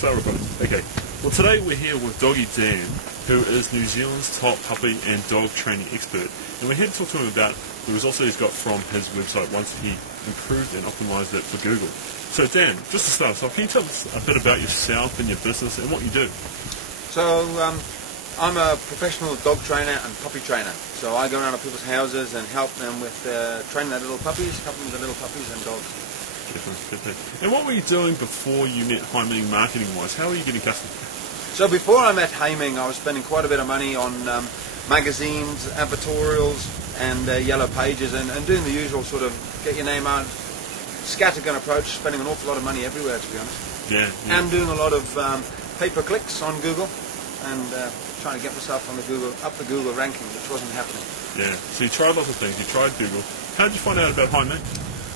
Start recording. Okay. Well, today we're here with Doggy Dan, who is New Zealand's top puppy and dog training expert. And we're here to talk to him about the results that he's got from his website once he improved and optimized it for Google. So Dan, just to start us off, can you tell us a bit about yourself and your business and what you do? So I'm a professional dog trainer and puppy trainer. So I go around to people's houses and help them with training their little puppies, helping with the little puppies and dogs. Definitely. And what were you doing before you met Haiming marketing-wise? How were you getting customers? So before I met Haiming, I was spending quite a bit of money on magazines, advertorials, and yellow pages, and doing the usual sort of get your name out, scattergun approach, spending an awful lot of money everywhere, to be honest. Yeah. And doing a lot of pay-per-clicks on Google, and trying to get myself on the Google ranking, which wasn't happening. Yeah. So you tried lots of things. You tried Google. How did you find out about Haiming?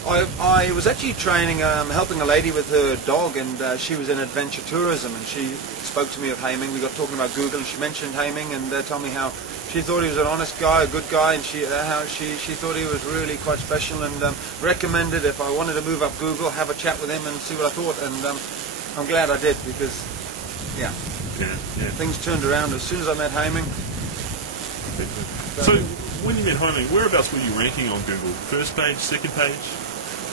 I was actually training, helping a lady with her dog, and she was in adventure tourism, and she spoke to me of Haiming. We got talking about Google, and she mentioned Haiming, and told me how she thought he was an honest guy, a good guy, and how she thought he was really quite special, and recommended if I wanted to move up Google, have a chat with him and see what I thought, and I'm glad I did, because, yeah, things turned around as soon as I met Haiming. So when you met Haiming, whereabouts were you ranking on Google? First page, second page?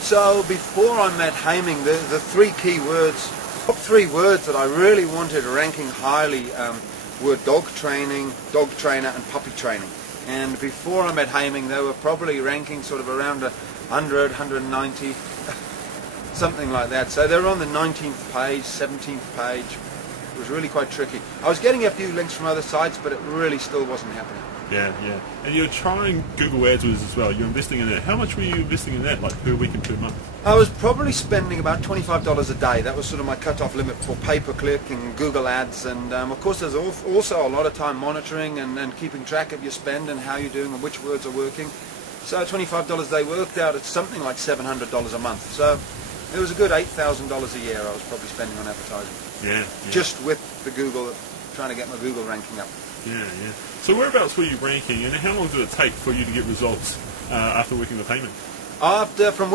So before I met Haiming, the three key words, top three words that I really wanted ranking highly were dog training, dog trainer, and puppy training. And before I met Haiming, they were probably ranking sort of around 100, 190, something like that. So they were on the 19th page, 17th page. It was really quite tricky. I was getting a few links from other sites, but it really still wasn't happening. Yeah. And you're trying Google AdWords as well. You're investing in that. How much were you investing in that, like per week and per month? I was probably spending about $25 a day. That was sort of my cut-off limit for pay-per-click and Google Ads. And of course, there's also a lot of time monitoring and keeping track of your spend and how you're doing and which words are working. So $25 a day worked out at something like $700 a month. So it was a good $8,000 a year I was probably spending on advertising. Yeah. Just with the Google, trying to get my Google ranking up. Yeah. So whereabouts were you ranking, and how long did it take for you to get results after working with Haiming? From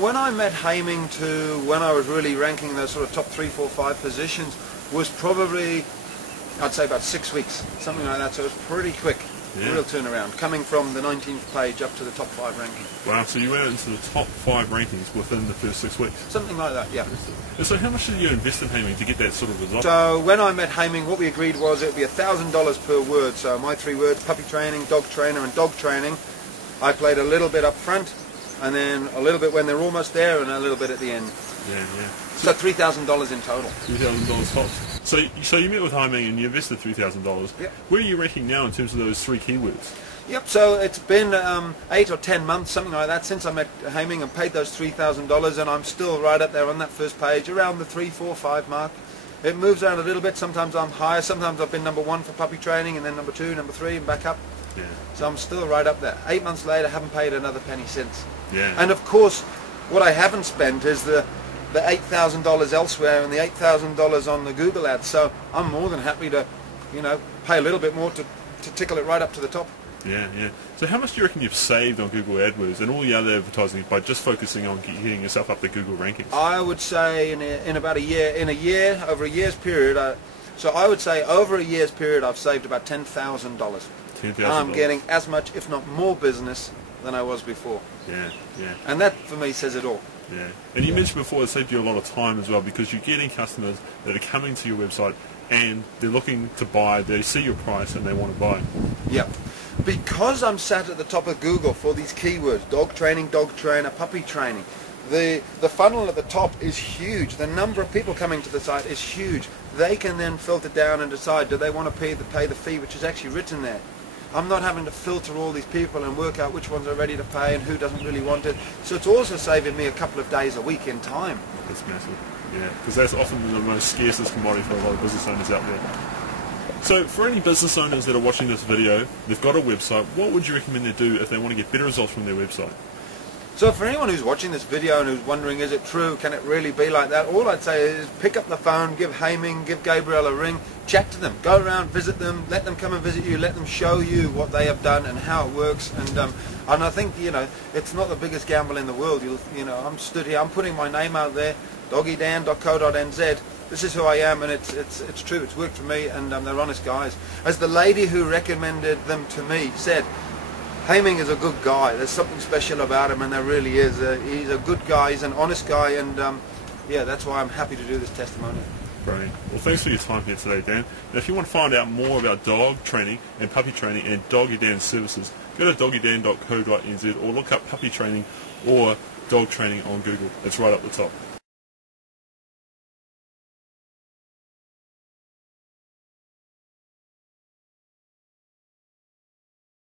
when I met Haiming to when I was really ranking those sort of top 3, 4, 5 positions was probably, I'd say, about 6 weeks, something like that. So it was pretty quick, real turnaround, coming from the 19th page up to the top 5 ranking. Wow, so you went into the top 5 rankings within the first 6 weeks? Something like that, yeah. And so how much did you invest in Haiming to get that sort of result? So when I met Haiming, what we agreed was it would be $1,000 per word. So my 3 words, puppy training, dog trainer, and dog training. I played a little bit up front, and then a little bit when they're almost there, and a little bit at the end. Yeah. So $3,000 in total. $3,000 tops. So you met with Haiming and you invested $3,000. Yep. Where are you ranking now in terms of those 3 keywords? Yep, so it's been 8 or 10 months, something like that, since I met Haiming and paid those $3,000, and I'm still right up there on that first page, around the 3, 4, 5 mark. It moves around a little bit. Sometimes I'm higher, sometimes I've been number 1 for puppy training, and then number 2, number 3, and back up. Yeah. So I'm still right up there. 8 months later, haven't paid another penny since. Yeah. And of course, what I haven't spent is the $8,000 elsewhere and the $8,000 on the Google ads. So I'm more than happy to, pay a little bit more to tickle it right up to the top. Yeah. So how much do you reckon you've saved on Google AdWords and all the other advertising by just focusing on getting yourself up the Google rankings? I would say in about a year, over a year's period, so I would say over a year's period I've saved about $10,000. $10,000. I'm getting as much, if not more business than I was before. Yeah. And that for me says it all. Yeah. And you mentioned before it saved you a lot of time as well, because you're getting customers that are coming to your website and they're looking to buy, they see your price and they want to buy. Yep. Because I'm sat at the top of Google for these keywords, dog training, dog trainer, puppy training, the funnel at the top is huge. The number of people coming to the site is huge. They can then filter down and decide, do they want to pay the fee which is actually written there. I'm not having to filter all these people and work out which ones are ready to pay and who doesn't really want it. So it's also saving me a couple of days a week in time. That's massive. Yeah, because that's often the most scarcest commodity for a lot of business owners out there. So for any business owners that are watching this video, they've got a website, what would you recommend they do if they want to get better results from their website? So for anyone who's watching this video and who's wondering, is it true, can it really be like that, all I'd say is pick up the phone, give Haiming, give Gabriel a ring, chat to them, go around, visit them, let them come and visit you, let them show you what they have done and how it works. And I think, you know, it's not the biggest gamble in the world. You know, I'm stood here, I'm putting my name out there, doggydan.co.nz. This is who I am, and it's true, it's worked for me, and they're honest guys. As the lady who recommended them to me said, Haiming is a good guy. There's something special about him, and there really is. He's a good guy, he's an honest guy, and yeah, that's why I'm happy to do this testimonial. Brilliant. Well, thanks for your time here today, Dan. Now, if you want to find out more about dog training and puppy training and Doggy Dan services, go to doggydan.co.nz or look up puppy training or dog training on Google. It's right up the top.